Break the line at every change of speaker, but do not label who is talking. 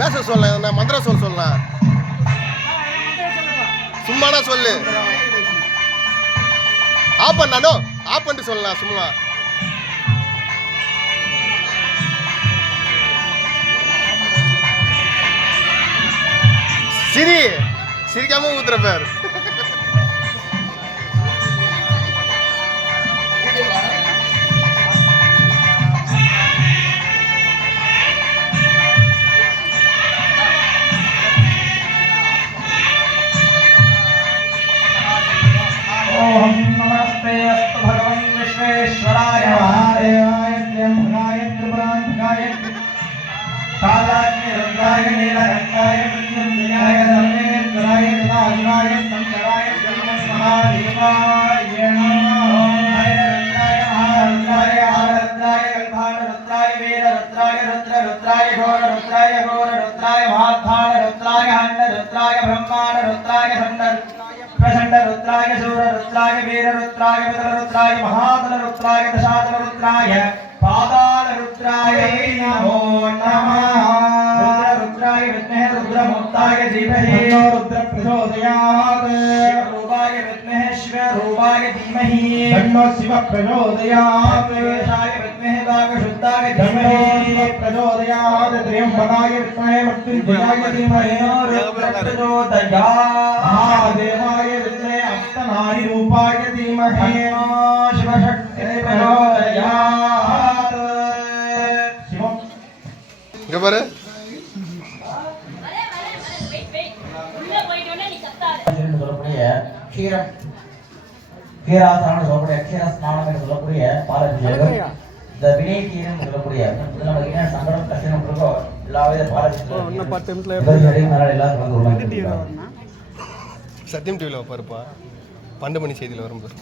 பேச சொல்ல என்ன மந்திரம் சொல்ல. சொல்லலாம் சும்மானா சொல்லு ஆஃப் பண்ணானோ ஆஃப் பண்ணிட்டு சொல்லலாம் சும்மா. சிரி சிரிக்காம ஊத்துற பேர்.
नमस्ते अस्तु भगवन् विश्वेश्वराय। महादेवाय त्र्यम्बकाय त्रिपुरान्तकाय कालाग्नि रुद्राय नीलकण्ठाय मृत्युञ्जयाय सर्वेश्वराय सदाशिवाय शङ्कराय महादेवाय नमः। रुद्राय महारुद्राय महारुद्राय कल्पाणरुद्राय वीररुद्राय रुद्ररुद्राय घोररुद्राय घोररुद्राय महात्मानरुद्राय हण्डरुद्राय ब्रह्माणरुद्राय खण्डरुद्राय। प्रचंड रुद्राय शूर रुद्राय वीर रुद्राय बदल रुद्राय महाबल रुद्राय दशादल रुद्राय पादाल रुद्राय नमो नमः। रुद्र रुद्राय विद्महे रुद्रमुक्ताय धीमहि रुद्र प्रचोदयात्। शिवरूपाय विद्महे शिवरूपाय धीमहि। तन्नो शिव प्रचोदयात्। वेशाय विद्महे वागशुद्धाय धीमहि। प्रचोदयात्। त्र्यम्बकाय विद्महे मृत्युञ्जयाय धीमहि रुद्र प्रचोदयात्। विद्महे अष्टनारी रूपाय धीमहि शिवशक्तिः प्रचोदयात् शिवम्
இங்க பாரு
உள்ள போயிட்டோன்னே நீ கத்தாத
என்று சொல்லக்கூடிய க்ஷீரம் க்ஷீராசனம் சொல்லக்கூடிய அக்ஷர ஸ்நானம் என்று சொல்லக்கூடிய பாலாஜி இந்த வினை தீரம் என்று சொல்லக்கூடிய நமக்கு என்ன சங்கடம் கஷ்டம் இருக்கோ எல்லாவே பாலாஜி எல்லாரும் கலந்து கொள்ளாங்க
சத்தியம் டிவியில் பாருப்பா பண்டு மணி செய்தியில் வரும்போது.